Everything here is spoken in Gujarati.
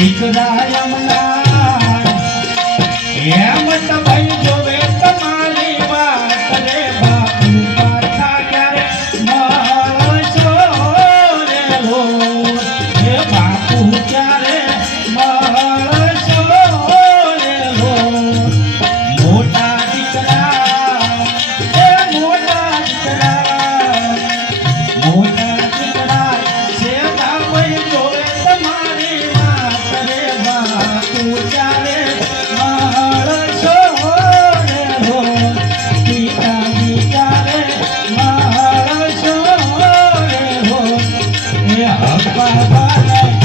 દીકરા યમના હેમત ભાઈ જોવે તમારી વાત રે બાપુ પાછા ક્યારે મળશો રે હો હે બાપુ ક્યારે મળશો રે હો મોટા દીકરા એ મોટા દીકરા મોટા દીકરા છે ભાઈ જોવે તમારી વાત રે બાપુ ક્યારે મળશો રે હો પિતાજી ક્યારે મળશો રે હો એ હપ્પા